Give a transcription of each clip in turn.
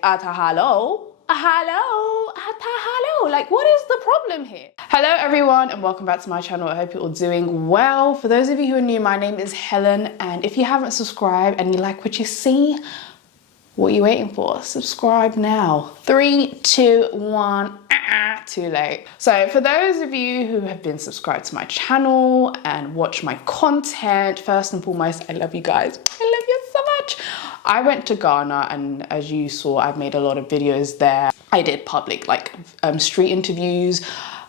Hello, like what is the problem here? Hello everyone and welcome back to my channel. I hope you're all doing well. For those of you who are new, my name is Helen, and if you haven't subscribed and you like what you see, what are you waiting for? Subscribe now. 3, 2, 1, too late. So for those of you who have been subscribed to my channel and watch my content, first and foremost, I love you guys. I love you so much. I went to Ghana, and as you saw, I've made a lot of videos there. I did public street interviews.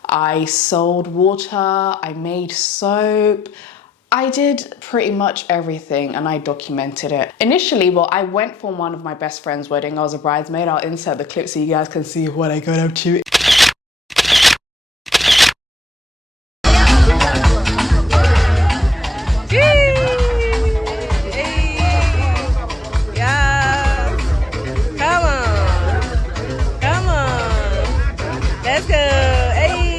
I sold water. I made soap. I did pretty much everything and I documented it. Initially, well, I went for one of my best friend's wedding. I was a bridesmaid. I'll insert the clip so you guys can see what I got up to. Let's go. Hey.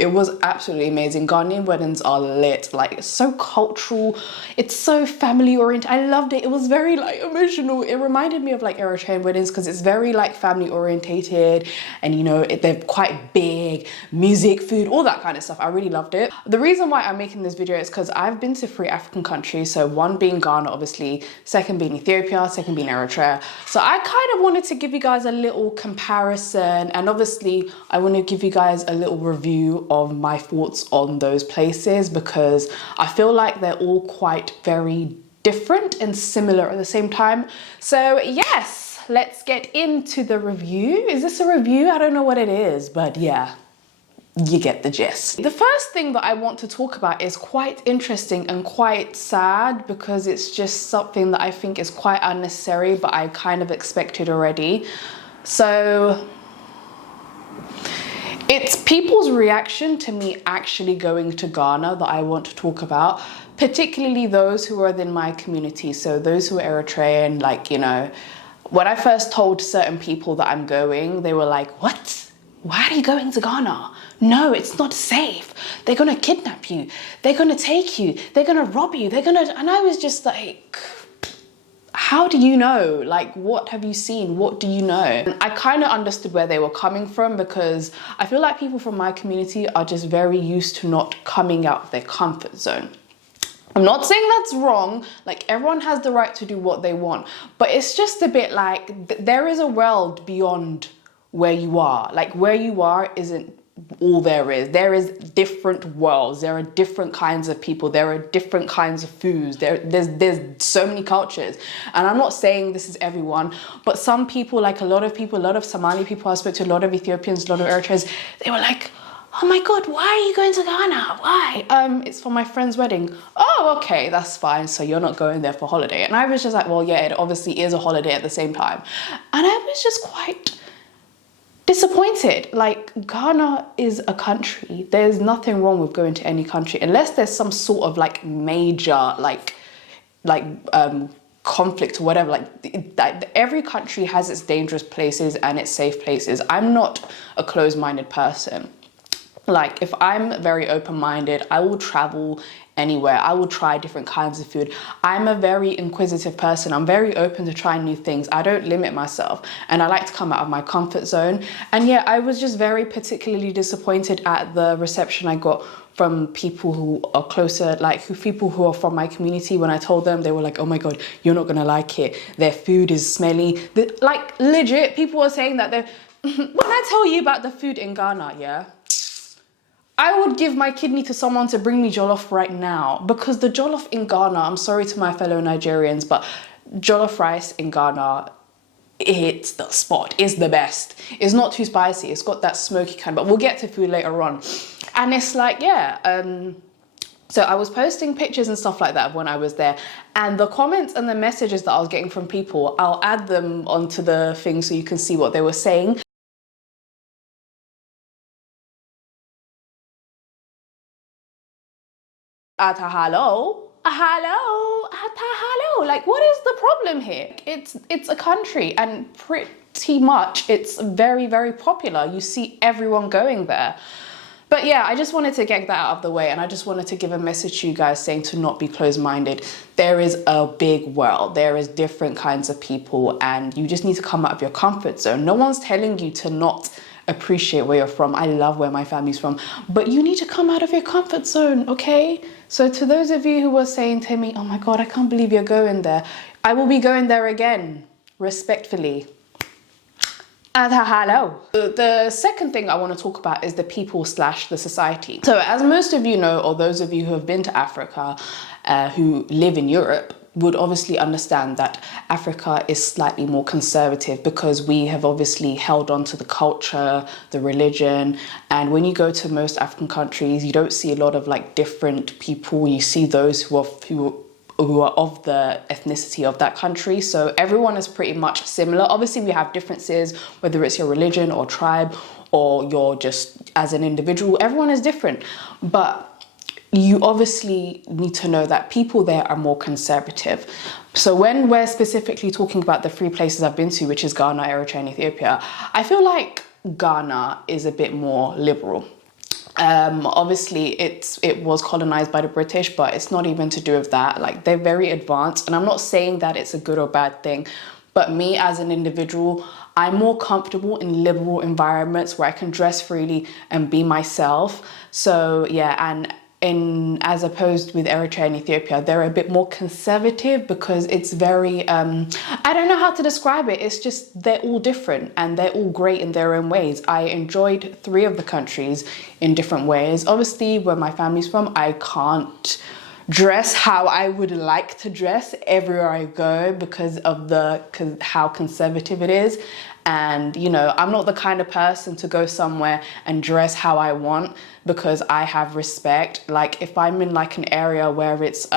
It was absolutely amazing. Ghanaian weddings are lit. Like, it's so cultural. It's so family oriented. I loved it. It was very like emotional. It reminded me of like Eritrean weddings because it's very like family orientated, and you know, they're quite big, music, food, all that kind of stuff. I really loved it. The reason why I'm making this video is because I've been to 3 African countries. So one being Ghana, obviously, second being Ethiopia, second being Eritrea. So I kind of wanted to give you guys a little comparison, and obviously I want to give you guys a little review of my thoughts on those places, because I feel like they're all quite very different and similar at the same time. So yes, let's get into the review. Is this a review? I don't know what it is, but yeah, you get the gist. The first thing that I want to talk about is quite interesting and quite sad, because it's just something that I think is quite unnecessary, but I kind of expected already. So it's people's reaction to me actually going to Ghana that I want to talk about, particularly those who are within my community. So those who are Eritrean, like, you know, when I first told certain people that I'm going, they were like, what? Why are you going to Ghana? No, it's not safe. They're gonna kidnap you. They're gonna take you. They're gonna rob you. And I was just like, how do you know? Like, what have you seen? What do you know? And I kind of understood where they were coming from, because I feel like people from my community are just very used to not coming out of their comfort zone. I'm not saying that's wrong. Like, everyone has the right to do what they want, but it's just a bit like there is a world beyond where you are. Like, where you are isn't all there is. There is different worlds. There are different kinds of people. There are different kinds of foods. There's so many cultures. And I'm not saying this is everyone, but some people, like a lot of Somali people I spoke to, a lot of Ethiopians, a lot of Eritreans, they were like, oh my God, why are you going to Ghana? Why? It's for my friend's wedding. Oh, okay, that's fine. So you're not going there for holiday. And I was just like, well, yeah, it obviously is a holiday at the same time. And I was just quite disappointed. Like, Ghana is a country. There's nothing wrong with going to any country, unless there's some sort of like major conflict or whatever. Like, every country has its dangerous places and its safe places. I'm not a closed-minded person. Like, if I'm very open-minded, I will travel anywhere. I will try different kinds of food. I'm a very inquisitive person. I'm very open to trying new things. I don't limit myself, and I like to come out of my comfort zone. And yeah, I was just very particularly disappointed at the reception I got from people who are closer, people who are from my community. When I told them, they were like, oh my God, you're not gonna like it. Their food is smelly. Like, legit, people were saying that when I tell you about the food in Ghana, yeah, I would give my kidney to someone to bring me jollof right now, because the jollof in Ghana, I'm sorry to my fellow Nigerians, but jollof rice in Ghana, it's the spot. It's the best. It's not too spicy. It's got that smoky kind, but we'll get to food later on. And it's like, yeah, so I was posting pictures and stuff like that when I was there, and the comments and the messages that I was getting from people, I'll add them onto the thing so you can see what they were saying. Hello. hello. Like, what is the problem here? It's a country, and pretty much it's very, very popular. You see everyone going there. But yeah, I just wanted to get that out of the way, and I just wanted to give a message to you guys saying to not be closed-minded. There is a big world. There is different kinds of people, and you just need to come out of your comfort zone. No one's telling you to not appreciate where you're from. I love where my family's from, but you need to come out of your comfort zone, okay? So to those of you who were saying to me, oh my God, I can't believe you're going there, I will be going there again, respectfully. Hello. The second thing I want to talk about is the people / the society. So as most of you know, or those of you who have been to Africa, who live in Europe, would obviously understand that Africa is slightly more conservative because we have obviously held on to the culture, the religion. And when you go to most African countries, you don't see a lot of like different people. You see those who are of the ethnicity of that country. So everyone is pretty much similar. Obviously, we have differences, whether it's your religion or tribe, or you're just as an individual, everyone is different. But you obviously need to know that people there are more conservative. So when we're specifically talking about the 3 places I've been to, which is Ghana, Eritrea, and Ethiopia, I feel like Ghana is a bit more liberal. Obviously it was colonized by the British, but it's not even to do with that. Like, they're very advanced, and I'm not saying that it's a good or bad thing, but me as an individual, I'm more comfortable in liberal environments where I can dress freely and be myself. So yeah, and as opposed with Eritrea and Ethiopia, they're a bit more conservative because it's very, I don't know how to describe it. It's just, they're all different and they're all great in their own ways. I enjoyed 3 of the countries in different ways. Obviously, where my family's from, I can't dress how I would like to dress everywhere I go because of how conservative it is. And, you know, I'm not the kind of person to go somewhere and dress how I want because I have respect. Like, if I'm in like an area where it's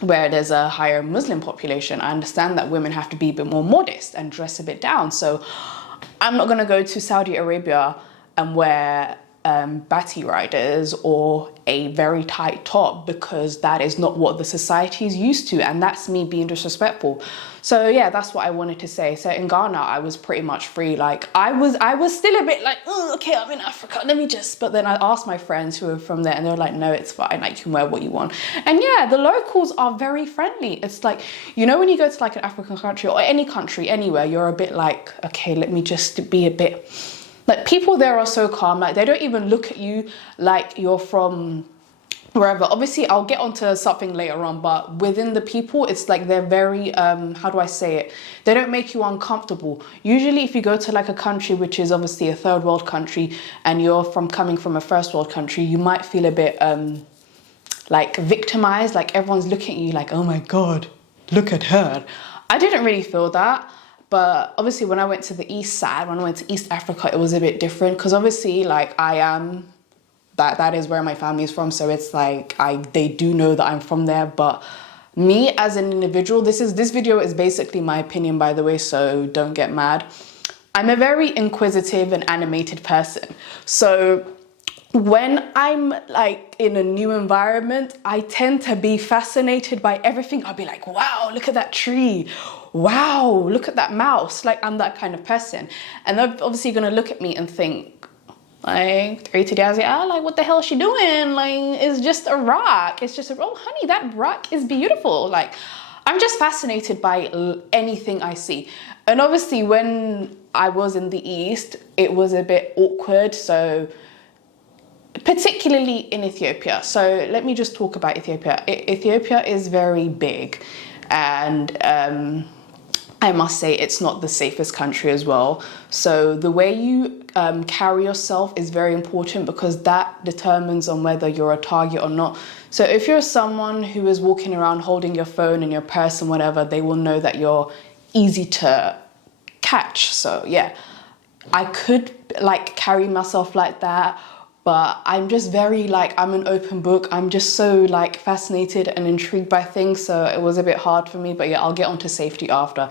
where there's a higher Muslim population, I understand that women have to be a bit more modest and dress a bit down. So I'm not going to go to Saudi Arabia and wear bati riders or a very tight top because that is not what the society is used to, and that's me being disrespectful. So yeah, that's what I wanted to say. So in Ghana, I was pretty much free. Like, I was still a bit like, oh, okay, I'm in Africa, let me just, but then I asked my friends who are from there and they were like, no, it's fine, like, you can wear what you want. And yeah, the locals are very friendly. It's like, you know, when you go to like an African country or any country, anywhere, you're a bit like, okay, let me just be a bit, like, people there are so calm. Like, they don't even look at you like you're from wherever. Obviously, I'll get onto something later on, but within the people, it's like they're very, how do I say it? They don't make you uncomfortable. Usually, if you go to like a country which is obviously a 3rd world country and you're coming from a 1st world country, you might feel a bit like victimized. Like, everyone's looking at you like, oh my God, look at her. I didn't really feel that. But obviously, when I went to the east side, when I went to East Africa, it was a bit different because obviously, like, that is where my family is from. So it's like, they do know that I'm from there. But me as an individual, this video is basically my opinion, by the way, so don't get mad. I'm a very inquisitive and animated person. So when I'm like in a new environment, I tend to be fascinated by everything. I'll be like, wow, look at that tree. Wow, look at that mouse. Like, I'm that kind of person. And they're obviously gonna look at me and think, like, like, what the hell is she doing? Like, it's just a rock. It's just oh honey, that rock is beautiful. Like, I'm just fascinated by anything I see. And obviously when I was in the East, it was a bit awkward. So particularly in Ethiopia. So let me just talk about Ethiopia. Ethiopia is very big, and I must say it's not the safest country as well. So the way you carry yourself is very important because that determines on whether you're a target or not. So if you're someone who is walking around holding your phone and your purse and whatever, they will know that you're easy to catch. So yeah, I could like carry myself like that, but I'm just very like, I'm an open book. I'm just so like fascinated and intrigued by things. So it was a bit hard for me, but yeah, I'll get onto safety after.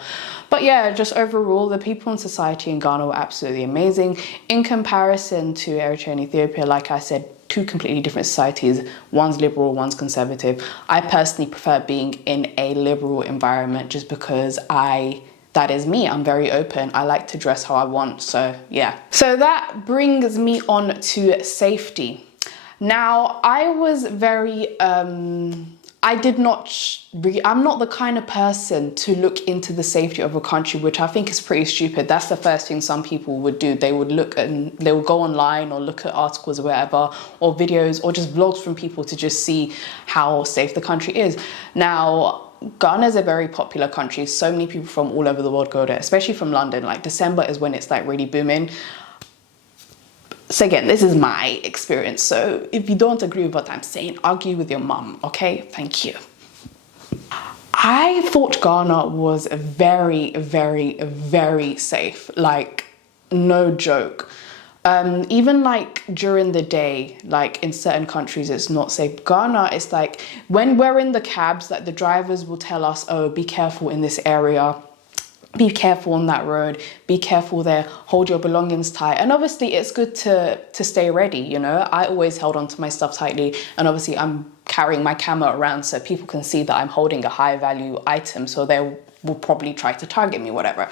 But yeah, just overall, the people in society in Ghana were absolutely amazing. In comparison to Eritrea and Ethiopia, like I said, two completely different societies. One's liberal, one's conservative. I personally prefer being in a liberal environment just because that is me. I'm very open. I like to dress how I want. So yeah. So that brings me on to safety. Now, I was very, I'm not the kind of person to look into the safety of a country, which I think is pretty stupid. That's the first thing some people would do. They would they would go online or look at articles or whatever, or videos, or just vlogs from people to just see how safe the country is. Now, Ghana is a very popular country. So many people from all over the world go there, especially from London. Like December is when it's like really booming. So again, this is my experience. So if you don't agree with what I'm saying, argue with your mum, okay? Thank you. I thought Ghana was very, very, very safe. Like, no joke. Even like during the day, like in certain countries, it's not safe. Ghana is like, when we're in the cabs, like the drivers will tell us, oh, be careful in this area. Be careful on that road, be careful there, hold your belongings tight. And obviously it's good to stay ready, you know. I always held on to my stuff tightly, and obviously I'm carrying my camera around so people can see that I'm holding a high value item, so they will probably try to target me, whatever.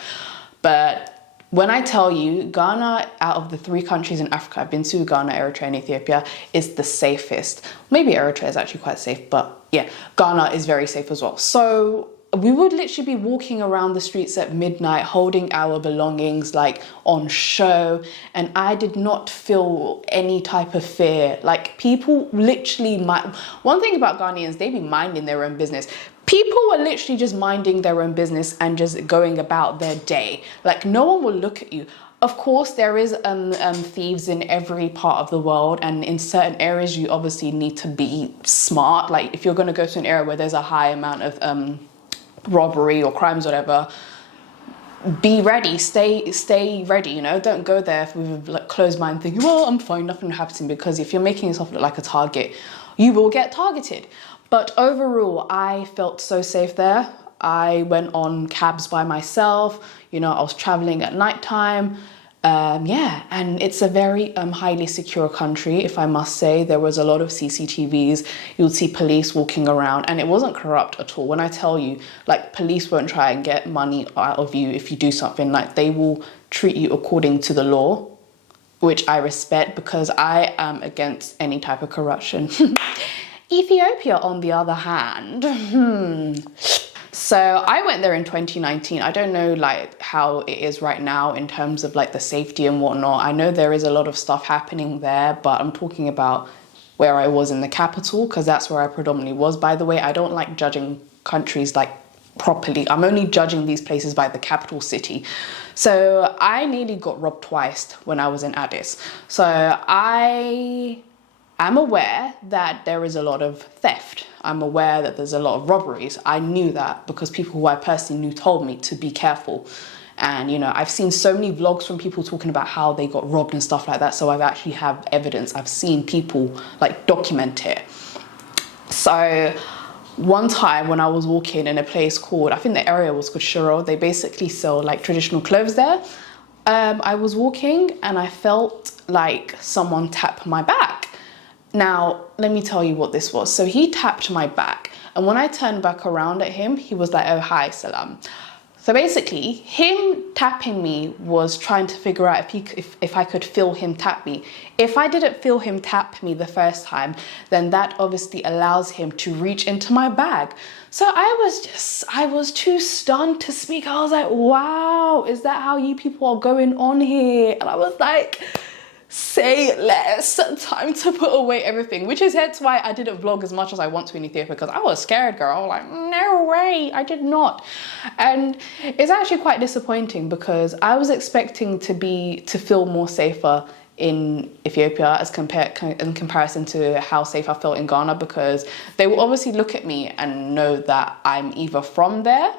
But when I tell you, Ghana, out of the 3 countries in Africa, I've been to Ghana, Eritrea and Ethiopia, is the safest. Maybe Eritrea is actually quite safe, but yeah, Ghana is very safe as well. So we would literally be walking around the streets at midnight, holding our belongings like on show. And I did not feel any type of fear. Like people literally, one thing about Ghanaians, they be minding their own business. People were literally just minding their own business and just going about their day. Like no one will look at you. Of course, there is thieves in every part of the world, and in certain areas you obviously need to be smart. Like if you're going to go to an area where there's a high amount of robbery or crimes, whatever, be ready, stay ready, you know. Don't go there with like closed mind thinking, well, I'm fine, nothing happened, because if you're making yourself look like a target, you will get targeted. But overall, I felt so safe there. I went on cabs by myself, you know, I was traveling at nighttime. Yeah, and it's a very highly secure country, if I must say. There was a lot of CCTVs. You'll see police walking around, and it wasn't corrupt at all. When I tell you, like, police won't try and get money out of you if you do something. Like, they will treat you according to the law, which I respect, because I am against any type of corruption. Ethiopia, on the other hand, So I went there in 2019. I don't know like how it is right now in terms of like the safety and whatnot. I know there is a lot of stuff happening there, but I'm talking about where I was in the capital, because that's where I predominantly was. By the way, I don't like judging countries like properly. I'm only judging these places by the capital city. So I nearly got robbed twice when I was in Addis. So I am aware that there is a lot of theft. I'm aware that there's a lot of robberies. I knew that because people who I personally knew told me to be careful. And, you know, I've seen so many vlogs from people talking about how they got robbed and stuff like that. So I've actually have evidence. I've seen people like document it. So one time when I was walking in a place called, I think the area was called Shiro, they basically sell like traditional clothes there. I was walking and I felt like someone tapped my back. Now, let me tell you what this was. So he tapped my back, and when I turned back around at him, he was like, oh, hi, salam. So basically, him tapping me was trying to figure out if I could feel him tap me. If I didn't feel him tap me the first time, then that obviously allows him to reach into my bag. So I was too stunned to speak. I was like, wow, is that how you people are going on here? And I was like, say less, time to put away everything, which is hence why I didn't vlog as much as I want to in Ethiopia, because I was scared, girl. I was like, no way, I did not. And it's actually quite disappointing, because I was expecting to feel more safer in Ethiopia in comparison to how safe I felt in Ghana, because they will obviously look at me and know that I'm either from there,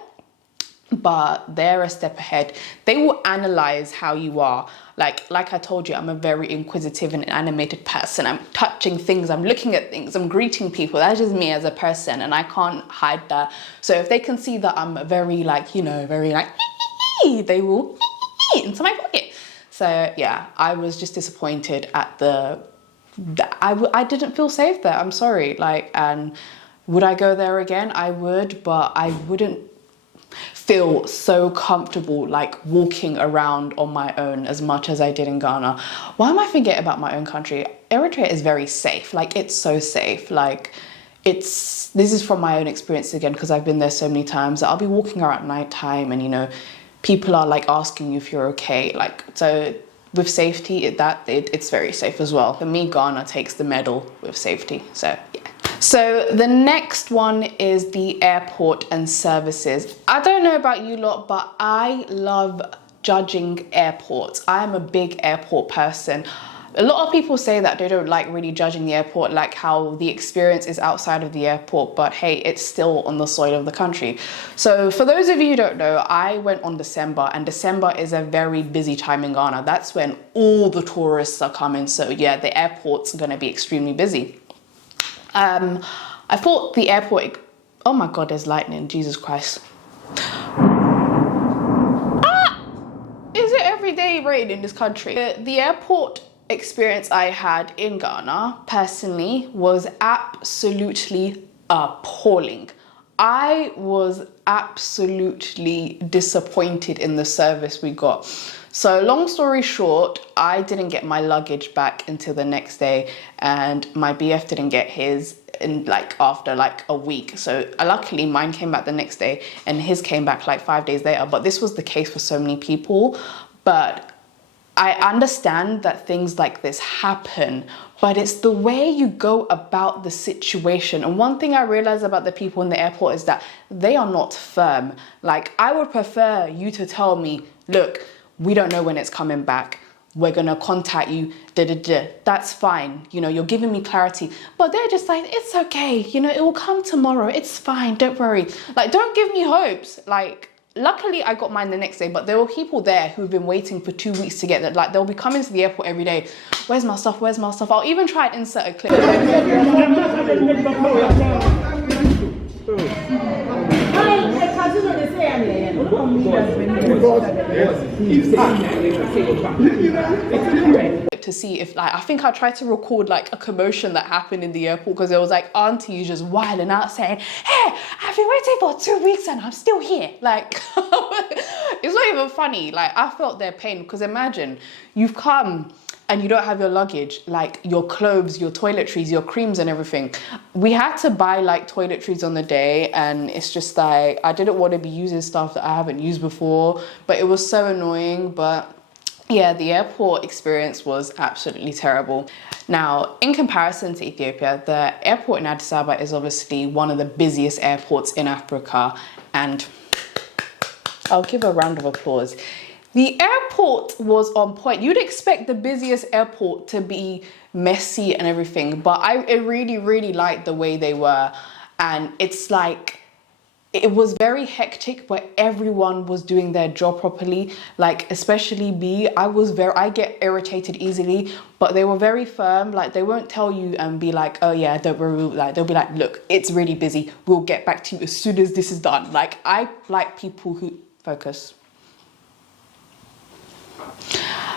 but they're a step ahead. They will analyze how you are. Like I told you, I'm a very inquisitive and animated person. I'm touching things, I'm looking at things, I'm greeting people. That's just me as a person, and I can't hide that. So if they can see that I'm very like, you know, very like, they will into my pocket. So yeah, I was just disappointed at the I didn't feel safe there. I'm sorry. Like, and would I go there again? I would, but I wouldn't feel so comfortable like walking around on my own as much as I did in Ghana. Why am I forgetting about my own country? Eritrea is very safe. Like, it's so safe. Like, this is from my own experience again, because I've been there so many times. I'll be walking around at night time and, you know, people are like asking you if you're okay. Like, so with safety, it's very safe as well. For me, Ghana takes the medal with safety. So yeah. So the next one is the airport and services. I don't know about you lot, but I love judging airports. I am a big airport person. A lot of people say that they don't like really judging the airport, like how the experience is outside of the airport, but hey, it's still on the soil of the country. So for those of you who don't know, I went on December, and December is a very busy time in Ghana. That's when all the tourists are coming. So yeah, the airport's gonna be extremely busy. I thought the airport, oh my God, there's lightning, Jesus Christ. Is it everyday rain in this country? The airport experience I had in Ghana, personally, was absolutely appalling. I was absolutely disappointed in the service we got. So long story short, I didn't get my luggage back until the next day, and my BF didn't get his after a week. So luckily mine came back the next day and his came back like 5 days later. But this was the case for so many people. But I understand that things like this happen, but it's the way you go about the situation. And one thing I realized about the people in the airport is that they are not firm. Like, I would prefer you to tell me, look, we don't know when it's coming back. We're gonna contact you, That's fine. You know, you're giving me clarity. But they're just like, it's okay. You know, it will come tomorrow. It's fine. Don't worry. Like, don't give me hopes. Like, luckily I got mine the next day, but there were people there who've been waiting for 2 weeks to get that. Like, they'll be coming to the airport every day. Where's my stuff? Where's my stuff? I'll even try and insert a clip. To see if, like, I think I tried to record like a commotion that happened in the airport, because there was like aunties just wilding out saying, hey, I've been waiting for 2 weeks and I'm still here. Like, it's not even funny. Like, I felt their pain, because imagine you've come and you don't have your luggage, like your clothes, your toiletries, your creams and everything. We had to buy like toiletries on the day, and it's just like, I didn't want to be using stuff that I haven't used before, but it was so annoying. But yeah, the airport experience was absolutely terrible. Now, in comparison to Ethiopia, the airport in Addis Ababa is obviously one of the busiest airports in Africa, and I'll give a round of applause. The airport was on point. You'd expect the busiest airport to be messy and everything, but I really, really liked the way they were. And it's like, it was very hectic, but everyone was doing their job properly. Like, especially me, I get irritated easily, but they were very firm. Like, they won't tell you and be like, oh yeah, don't worry. Like, they'll be like, look, it's really busy. We'll get back to you as soon as this is done. Like, I like people who focus.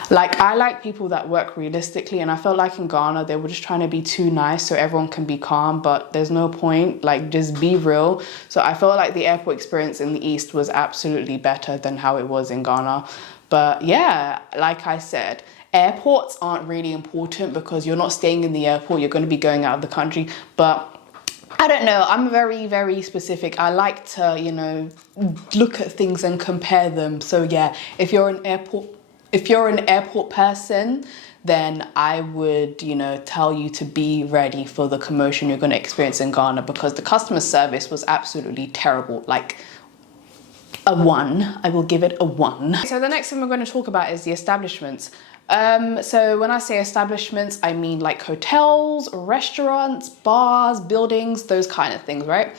Like, I like people that work realistically, and I felt like in Ghana, they were just trying to be too nice so everyone can be calm, but there's no point. Like, just be real. So I felt like the airport experience in the East was absolutely better than how it was in Ghana. But yeah, like I said, airports aren't really important because you're not staying in the airport, you're going to be going out of the country. But I don't know, I'm very, very specific. I like to, you know, look at things and compare them. So yeah, if you're an airport person, then I would, you know, tell you to be ready for the commotion you're going to experience in Ghana, because the customer service was absolutely terrible. Like, a 1. I will give it a 1. So the next thing we're going to talk about is the establishments. So when I say establishments, I mean like hotels, restaurants, bars, buildings, those kind of things, right?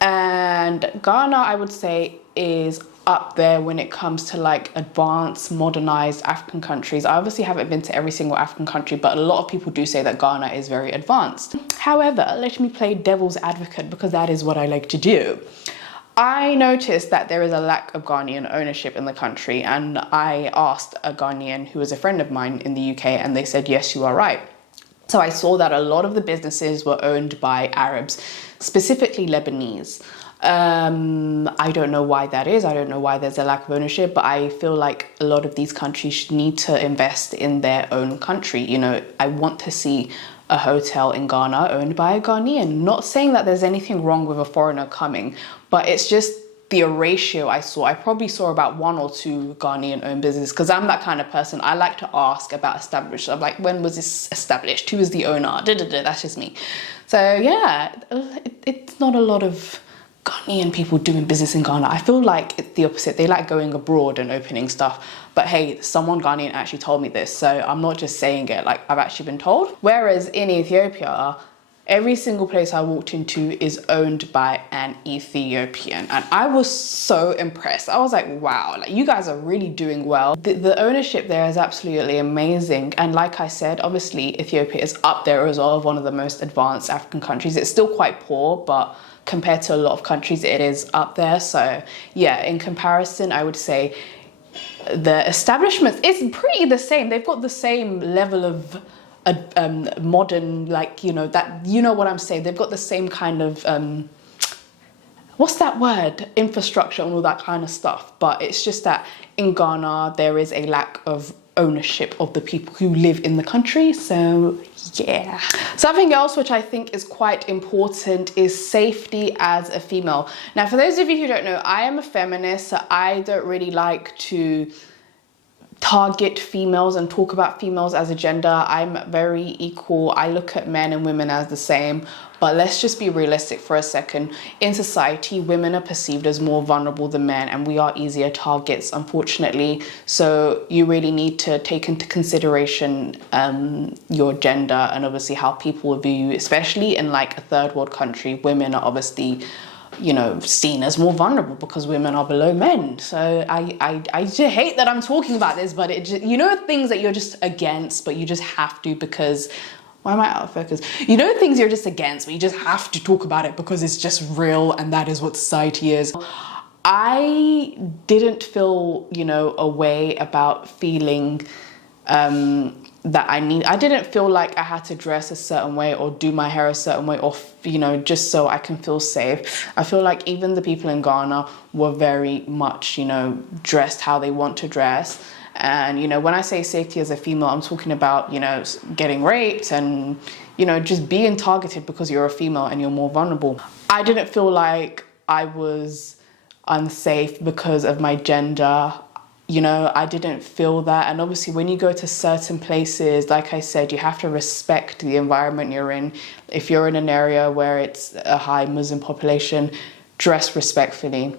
And Ghana, I would say, is up there when it comes to like advanced, modernized African countries. I obviously haven't been to every single African country, but a lot of people do say that Ghana is very advanced. However, let me play devil's advocate, because that is what I like to do. I noticed that there is a lack of Ghanaian ownership in the country, and I asked a Ghanaian who is a friend of mine in the UK, and they said, yes, you are right. So I saw that a lot of the businesses were owned by Arabs, specifically Lebanese. I don't know why that is. I don't know why there's a lack of ownership, but I feel like a lot of these countries need to invest in their own country. You know, I want to see a hotel in Ghana owned by a Ghanaian. Not saying that there's anything wrong with a foreigner coming, but it's just the ratio I saw. I probably saw about 1 or 2 Ghanaian owned businesses, because I'm that kind of person. I like to ask about established. I'm like, when was this established? Who is the owner? That's just me. So yeah, it's not a lot of Ghanaian people doing business in Ghana. I feel like it's the opposite. They like going abroad and opening stuff. But hey, someone Ghanaian actually told me this, so I'm not just saying it, like I've actually been told. Whereas in Ethiopia, every single place I walked into is owned by an Ethiopian. And I was so impressed. I was like, wow, like you guys are really doing well. The ownership there is absolutely amazing. And like I said, obviously Ethiopia is up there as well, one of the most advanced African countries. It's still quite poor, but compared to a lot of countries, it is up there. So yeah, in comparison, I would say the establishments, it's pretty the same. They've got the same level of modern, like, you know, that, you know what I'm saying. They've got the same kind of, what's that word? Infrastructure and all that kind of stuff. But it's just that in Ghana, there is a lack of ownership of the people who live in the country. So yeah. Something else which I think is quite important is safety as a female. Now, for those of you who don't know, I am a feminist, so I don't really like to target females and talk about females as a gender. I'm very equal. I look at men and women as the same. But let's just be realistic for a second. In society, women are perceived as more vulnerable than men, and we are easier targets, unfortunately. So you really need to take into consideration your gender and obviously how people view you, especially in like a third world country. Women are obviously, you know, seen as more vulnerable because women are below men. So I just hate that I'm talking about this, but it just, you know, things that you're just against, but you just have to, because why am I out of focus? You know, things you're just against, but you just have to talk about it because it's just real and that is what society is. I didn't feel, you know, a way about feeling that I didn't feel like I had to dress a certain way or do my hair a certain way, or, you know, just so I can feel safe. I feel like even the people in Ghana were very much, you know, dressed how they want to dress. And, you know, when I say safety as a female, I'm talking about, you know, getting raped and, you know, just being targeted because you're a female and you're more vulnerable. I didn't feel like I was unsafe because of my gender. You know, I didn't feel that. And obviously when you go to certain places, like I said, you have to respect the environment you're in. If you're in an area where it's a high Muslim population, dress respectfully.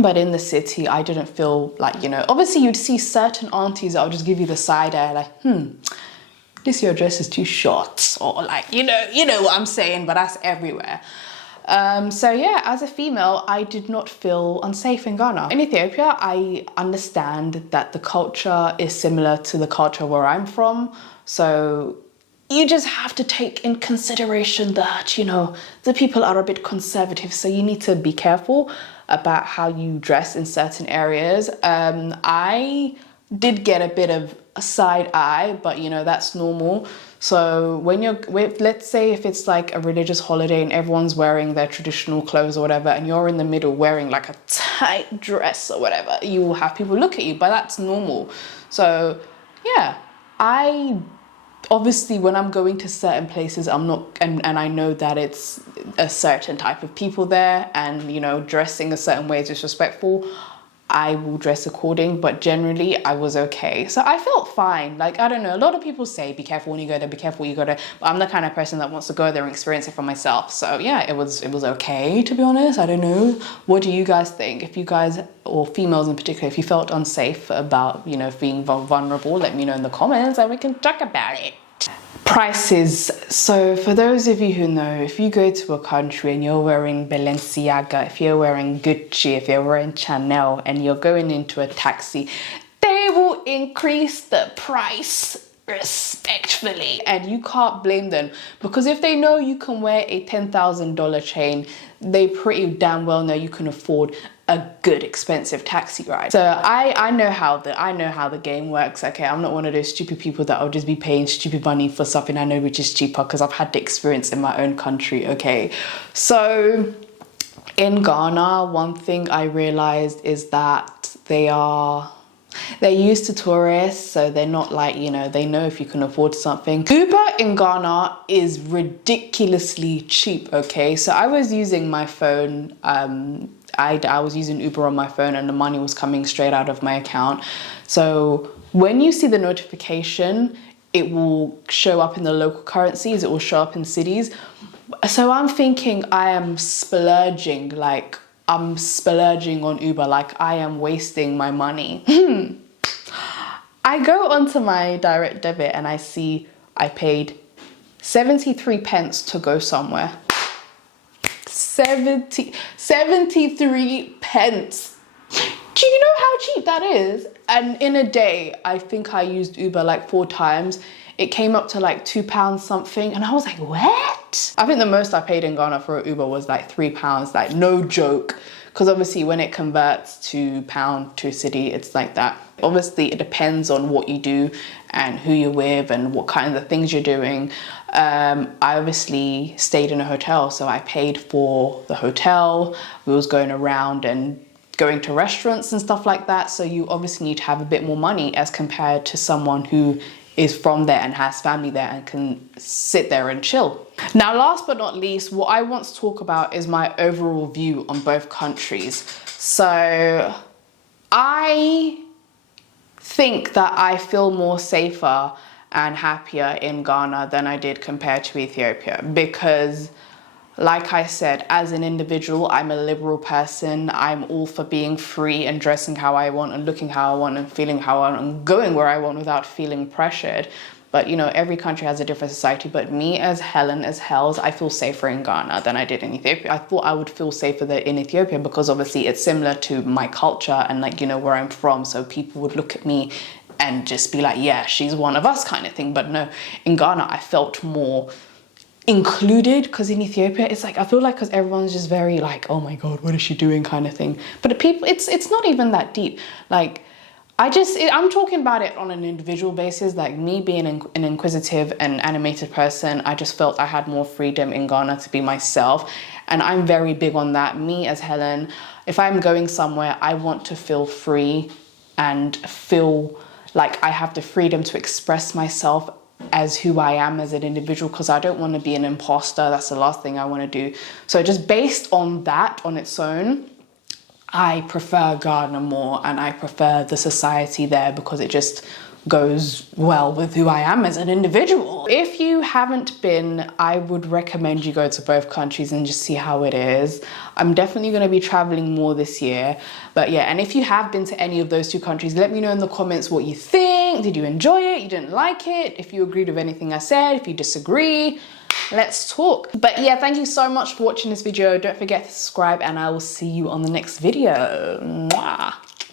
But in the city, I didn't feel like, you know, obviously you'd see certain aunties that would just give you the side eye, like, this your dress is too short, or like, you know what I'm saying, but that's everywhere. So yeah, as a female, I did not feel unsafe in Ghana. In Ethiopia, I understand that the culture is similar to the culture where I'm from. So you just have to take in consideration that, you know, the people are a bit conservative. So you need to be careful about how you dress in certain areas. I did get a bit of a side eye, but you know, that's normal. So when you're with, let's say if it's like a religious holiday and everyone's wearing their traditional clothes or whatever, and you're in the middle wearing like a tight dress or whatever, you will have people look at you, but that's normal. So yeah, obviously when I'm going to certain places, I'm not, and I know that it's a certain type of people there, and you know, dressing a certain way is disrespectful, I will dress according, but generally I was okay. So I felt fine. Like, I don't know, a lot of people say be careful when you go there, be careful when you go there, but I'm the kind of person that wants to go there and experience it for myself. So yeah, it was okay, to be honest. I don't know, what do you guys think? If you guys, or females in particular, if you felt unsafe about, you know, being vulnerable, let me know in the comments and we can talk about it. Prices. So for those of you who know, if you go to a country and you're wearing Balenciaga, if you're wearing Gucci, if you're wearing Chanel, and you're going into a taxi, they will increase the price respectfully. And you can't blame them, because if they know you can wear a $10,000 chain, they pretty damn well know you can afford a good expensive taxi ride. So I know how the game works. Okay, I'm not one of those stupid people that will just be paying stupid money for something I know which is cheaper, because I've had the experience in my own country. Okay, so in Ghana, one thing I realized is that they're used to tourists, so they're not like, you know, they know if you can afford something. Uber in Ghana is ridiculously cheap, okay? So I was using my phone, I was using Uber on my phone, and the money was coming straight out of my account. So when you see the notification, it will show up in the local currencies, it will show up in cities. So I'm thinking I am splurging, like I'm splurging on Uber, like I am wasting my money. I go onto my direct debit and I see I paid 73 pence to go somewhere. 73 pence. Do you know how cheap that is? And in a day, I think I used Uber like 4 times. It came up to like £2 something, and I was like, what? I think the most I paid in Ghana for an Uber was like £3, like no joke. Because obviously when it converts to pound to city, it's like that. Obviously it depends on what you do and who you're with and what kind of things you're doing. I obviously stayed in a hotel, so I paid for the hotel. We was going around and going to restaurants and stuff like that. So you obviously need to have a bit more money as compared to someone who is from there and has family there and can sit there and chill. Now, last but not least, what I want to talk about is my overall view on both countries. So I think that I feel more safer and happier in Ghana than I did compared to Ethiopia, because like I said, as an individual, I'm a liberal person. I'm all for being free and dressing how I want and looking how I want and feeling how I want and going where I want without feeling pressured. But you know, every country has a different society. But me as Helen, as Hells, I feel safer in Ghana than I did in Ethiopia. I thought I would feel safer there in Ethiopia because obviously it's similar to my culture and like, you know, where I'm from. So people would look at me and just be like, yeah, she's one of us kind of thing. But no, in Ghana, I felt more included, because in Ethiopia it's like I feel like because everyone's just very like, oh my god, what is she doing kind of thing. But the people, it's not even that deep. Like I'm talking about it on an individual basis. Like me being an inquisitive and animated person, I just felt I had more freedom in Ghana to be myself, and I'm very big on that. Me as Helen, if I'm going somewhere, I want to feel free and feel like I have the freedom to express myself as who I am as an individual, because I don't want to be an imposter. That's the last thing I want to do. So just based on that on its own, I prefer Ghana more, and I prefer the society there because it just goes well with who I am as an individual. If you haven't been, I would recommend you go to both countries and just see how it is. I'm definitely going to be traveling more this year. But yeah, and if you have been to any of those 2 countries, let me know in the comments what you think. Did you enjoy it? You didn't like it? If you agreed with anything I said, if you disagree, let's talk. But yeah, thank you so much for watching this video. Don't forget to subscribe, and I will see you on the next video. Mwah.